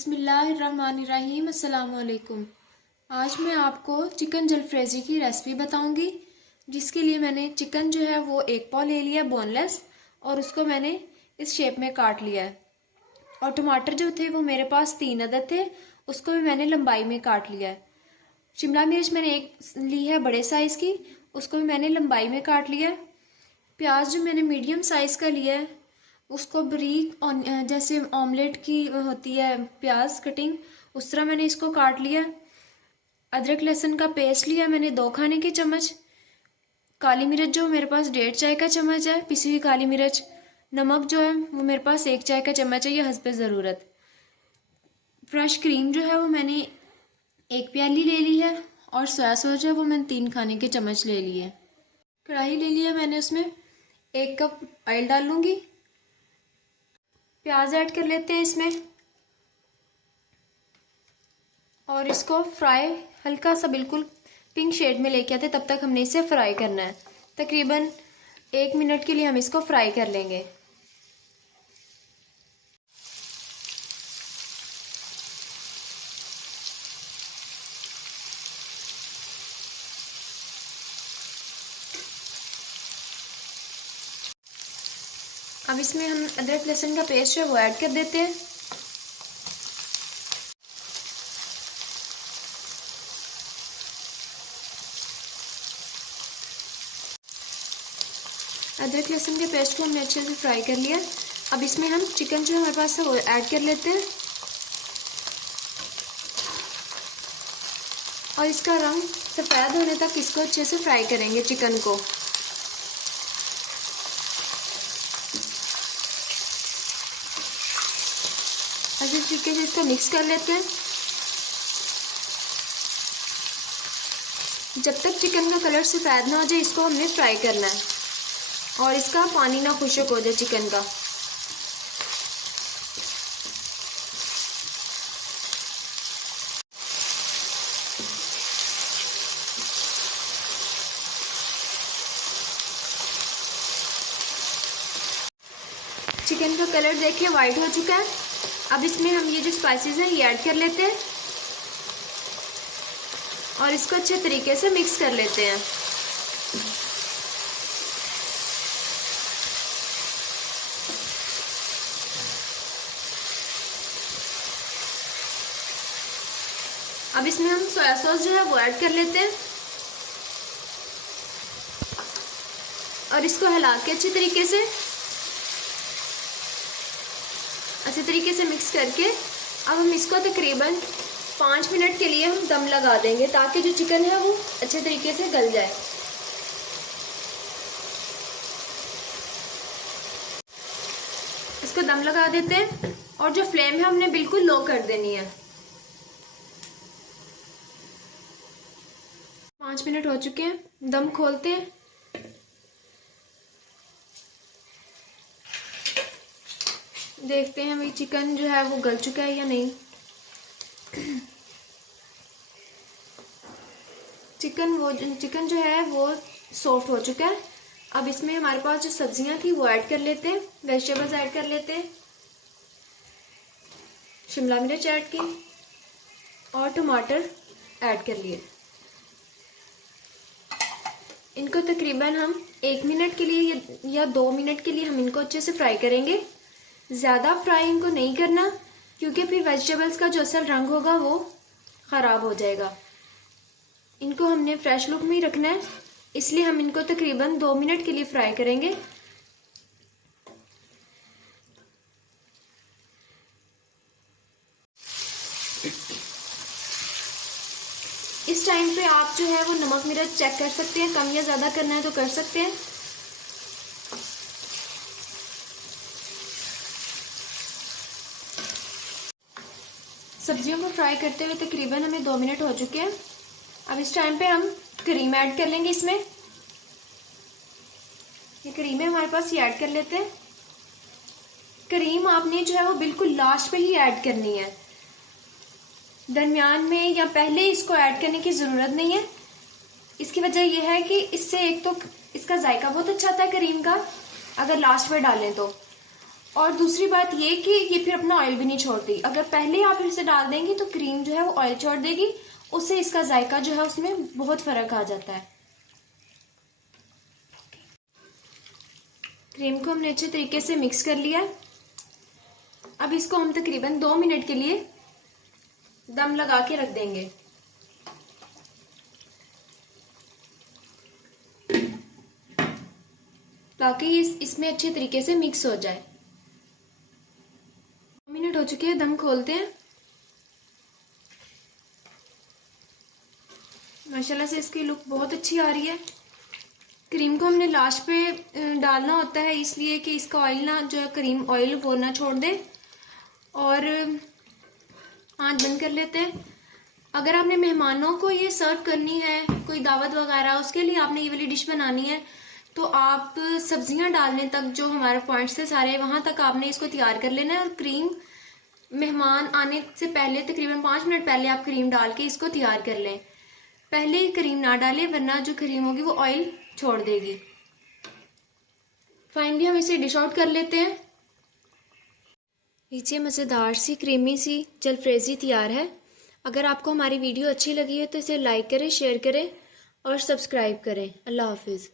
बिस्मिल्लाहिर्रहमानिर्रहीम। अस्सलाम वालेकुम। आज मैं आपको चिकन जलफ्रेजी की रेसिपी बताऊंगी, जिसके लिए मैंने चिकन जो है वो एक पाव ले लिया बोनलेस, और उसको मैंने इस शेप में काट लिया है। और टमाटर जो थे वो मेरे पास 3 अदद थे, उसको भी मैंने लंबाई में काट लिया है। शिमला मिर्च मैंने एक ली है बड़े साइज़ की, उसको भी मैंने लंबाई में काट लिया है। प्याज जो मैंने मीडियम साइज़ का लिया है, उसको बारीक जैसे ऑमलेट की होती है प्याज कटिंग, उस तरह मैंने इसको काट लिया। अदरक लहसुन का पेस्ट लिया मैंने 2 खाने के चम्मच। काली मिर्च जो मेरे पास 1.5 चाय का चम्मच है, पिसी हुई काली मिर्च। नमक जो है वो मेरे पास 1 चाय का चम्मच है, ये हस्बे ज़रूरत। फ्रेश क्रीम जो है वो मैंने 1 प्याली ले ली है, और सोया सॉस जो है वो मैंने 3 खाने के चम्मच ले लिए। कढ़ाई ले लिया मैंने, उसमें 1 कप ऑयल डाल लूँगी। प्याज ऐड कर लेते हैं इसमें, और इसको फ्राई हल्का सा बिल्कुल पिंक शेड में लेके आते, तब तक हमने इसे फ्राई करना है। तकरीबन 1 मिनट के लिए हम इसको फ्राई कर लेंगे। अब इसमें हम अदरक लहसुन का पेस्ट है वो ऐड कर देते हैं। अदरक लहसुन के पेस्ट को हमने अच्छे से फ्राई कर लिया। अब इसमें हम चिकन जो हमारे पास है वो ऐड कर लेते हैं, और इसका रंग सफ़ेद होने तक इसको अच्छे से फ्राई करेंगे चिकन को। अच्छे तरीके से इसको मिक्स कर लेते हैं। जब तक चिकन का कलर सफ़ेद ना हो जाए इसको हमने फ्राई करना है, और इसका पानी ना खुश्क हो जाए चिकन का। चिकन का कलर देखिए वाइट हो चुका है। अब इसमें हम ये जो स्पाइसेस हैं ये ऐड कर लेते हैं, और इसको अच्छे तरीके से मिक्स कर लेते हैं। अब इसमें हम सोया सॉस जो है वो ऐड कर लेते हैं, और इसको हिला के अच्छे तरीके से मिक्स करके अब हम इसको तकरीबन 5 मिनट के लिए हम दम लगा देंगे, ताकि जो चिकन है वो अच्छे तरीके से गल जाए। इसको दम लगा देते हैं, और जो फ्लेम है हमने बिल्कुल लो कर देनी है। 5 मिनट हो चुके हैं, दम खोलते हैं। देखते हैं भाई चिकन जो है वो गल चुका है या नहीं। चिकन जो है वो सॉफ्ट हो चुका है। अब इसमें हमारे पास जो सब्जियां थी वो ऐड कर लेते हैं, वेजिटेबल्स ऐड कर लेते हैं। शिमला मिर्च ऐड की, और टमाटर ऐड कर लिए। इनको तकरीबन हम 1 मिनट के लिए या 2 मिनट के लिए हम इनको अच्छे से फ्राई करेंगे। ज़्यादा फ्राई इनको नहीं करना, क्योंकि फिर वेजिटेबल्स का जो असल रंग होगा वो ख़राब हो जाएगा। इनको हमने फ्रेश लुक में ही रखना है, इसलिए हम इनको तकरीबन 2 मिनट के लिए फ्राई करेंगे। इस टाइम पे आप जो है वो नमक मिर्च चेक कर सकते हैं, कम या ज़्यादा करना है तो कर सकते हैं। सब्जियों को फ्राई करते हुए तकरीबन हमें 2 मिनट हो चुके हैं। अब इस टाइम पे हम क्रीम ऐड कर लेंगे इसमें। ये क्रीम है हमारे पास, ये ऐड कर लेते हैं। क्रीम आपने जो है वो बिल्कुल लास्ट पे ही ऐड करनी है, दरमियान में या पहले इसको ऐड करने की ज़रूरत नहीं है। इसकी वजह यह है कि इससे एक तो इसका जायका बहुत अच्छा आता है क्रीम का, अगर लास्ट में डालें तो, और दूसरी बात ये कि ये फिर अपना ऑयल भी नहीं छोड़ती। अगर पहले आप इसे डाल देंगी तो क्रीम जो है वो ऑयल छोड़ देगी, उससे इसका जायका जो है उसमें बहुत फर्क आ जाता है। क्रीम को हमने अच्छे तरीके से मिक्स कर लिया। अब इसको हम तकरीबन 2 मिनट के लिए दम लगा के रख देंगे। ताकि इसमें अच्छे तरीके से मिक्स हो जाए। 2 मिनट हो चुके हैं, दम खोलते हैं। माशाल्लाह से इसकी लुक बहुत अच्छी आ रही है। क्रीम को हमने लास्ट पे डालना होता है इसलिए कि इसका ऑयल ना जो है क्रीम ऑयल वो ना छोड़ दे। और आंच बंद कर लेते हैं। अगर आपने मेहमानों को ये सर्व करनी है, कोई दावत वगैरह, उसके लिए आपने ये वाली डिश बनानी है, तो आप सब्जियां डालने तक जो हमारे पॉइंट्स थे सारे, वहां तक आपने इसको तैयार कर लेना है। और क्रीम मेहमान आने से पहले तकरीबन 5 मिनट पहले आप क्रीम डाल के इसको तैयार कर लें। पहले क्रीम ना डालें वरना जो क्रीम होगी वो ऑयल छोड़ देगी। फाइनली हम इसे डिश आउट कर लेते हैं। लीजिए, मज़ेदार सी क्रीमी सी जलफ्रेज़ी तैयार है। अगर आपको हमारी वीडियो अच्छी लगी है तो इसे लाइक करें, शेयर करें और सब्सक्राइब करें। अल्लाह हाफिज़।